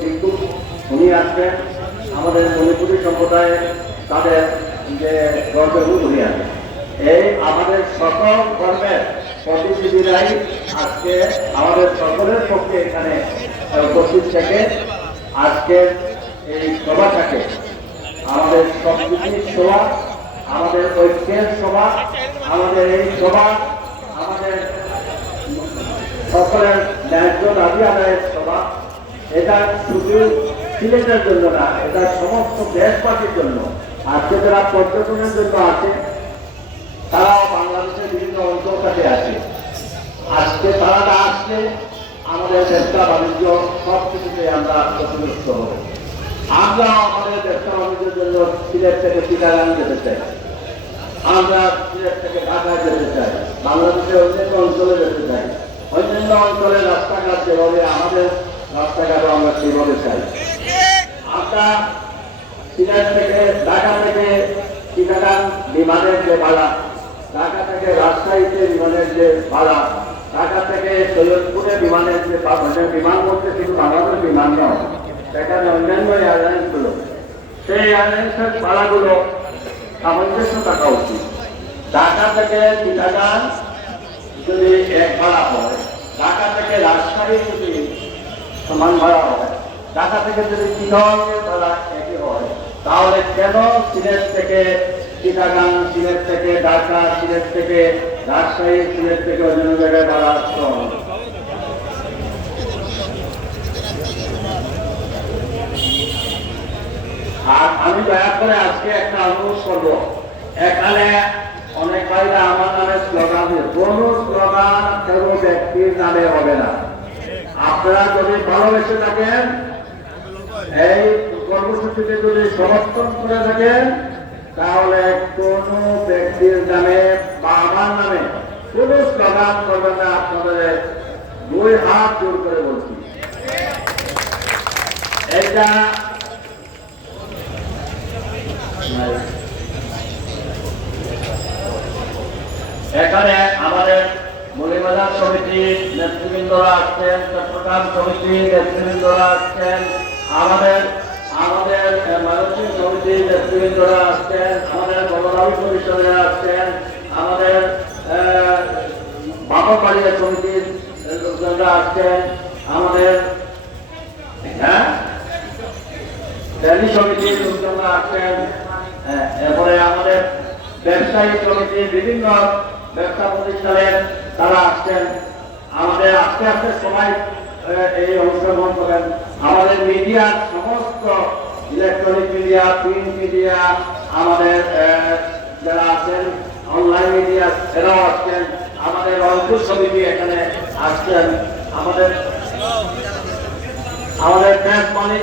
কিন্তু উনি আসবেন আমাদের মণিপুরী সম্প্রদায়ে তাদের যে গর্বগুলো উনি আসবেন। এই আমাদের সকল ধর্মের প্রতিনিধিরাই আজকে আমাদের সকলের পক্ষে এখানে উপস্থিত থেকে আজকে এই সভাটাকে আমাদের সম্প্রীতির সভা, আমাদের ঐক্যের সভা, আমাদের এই সভা আমাদের সকলের ন্যায্য দাবি আদায়ের সভা। এটা শুধু সিলেটের জন্য না, এটা সমস্ত দেশবাসীর জন্য। আজকে যারা পর্যটনের জন্য আছে তারাও বাংলাদেশের বিভিন্ন অঞ্চল থেকে আছে। আজকে তারা আসলে আমাদের ব্যবসা বাণিজ্য সব কিছুতে আমরা ক্ষতিগ্রস্ত হব। আমরা আমাদের ব্যবসা বাণিজ্যের জন্য সিলেট থেকে চিটাগাং যেতে চাই, আমরা সিলেট থেকে ঢাকায় যেতে চাই, বাংলাদেশের অন্যান্য অঞ্চলে যেতে চাই। অন্যান্য অঞ্চলের রাস্তাঘাট যেভাবে আমাদের রাস্তাঘাটও আমরা সেভাবে চাই। আমরা সিলেট থেকে ঢাকা থেকে চিটাগাং বিমানের যে ভাড়া, ঢাকা থেকে রাজশাহীতে বিমানের যে ভাড়া, ঢাকা থেকে সৈয়দপুরে বিমানের যে বিমান করতে শুধু বাংলাদেশ বিমান নয়, সেখানে অন্যান্য এয়ারলাইন্সগুলো, সেই এয়ারলাইন্সের ভাড়াগুলো সামঞ্জস্য থাকা উচিত। ঢাকা থেকে চিটাগাং যদি এক ভাড়া হয়, ঢাকা থেকে রাজশাহী যদি সমান ভাড়া হয়, ঢাকা থেকে যদি চিটাগাংয়ের ভাড়া একই হয়, তাহলে কেন সিলেট থেকে চিটাগাং, সিলেট থেকে ঢাকা, সিলেট থেকে রাজশাহী, সিলেট থেকে অন্যান্য জায়গায় ভাড়া কম? আর আমি দয়া করে আজকে একটা অনুরোধ করবো, এখানে অনেক ভাইরা আমার নামে স্লোগান দিয়ে, কোন স্লোগান কোন ব্যক্তির নামে হবে না। আপনারা যদি ভালোবেসে থাকেন, এই কর্মসূচিতে যদি সমর্থন করে থাকেন, তাহলে কোন ব্যক্তির নামে বা আমার নামে কোন স্লোগান করবেন না। আপনাদের দুই হাত জোর করে বলছি। এটা এখানে আমাদের মৌলভীবাজার সমিতির নেতৃবৃন্দরা আসছেন, চট্টগ্রাম সমিতির নেতৃবৃন্দরা আসছেন, আমাদের মানসিক সমিতির নেতৃবৃন্দরা আসছেন, আমাদের বলরাবী পরিষদের আসছেন, আমাদের বাপবাড়িয়া সমিতির লোকজনরা আসছেন, আমাদের র্যালি সমিতির লোকজনরা আসছেন, এরপরে আমাদের ব্যবসায়ী সমিতির বিভিন্ন ব্যবসা প্রতিষ্ঠানের তারা আসছেন। আমাদের আস্তে আস্তে সবাই এই অংশগ্রহণ করেন। আমাদের মিডিয়ার সমস্ত ইলেকট্রনিক মিডিয়া, প্রিন্ট মিডিয়া, আমাদের যারা আছেন অনলাইন মিডিয়া, এরাও আসছেন। আমাদের রংপুর সমিতি এখানে আসছেন। আমাদের প্রেস মালিক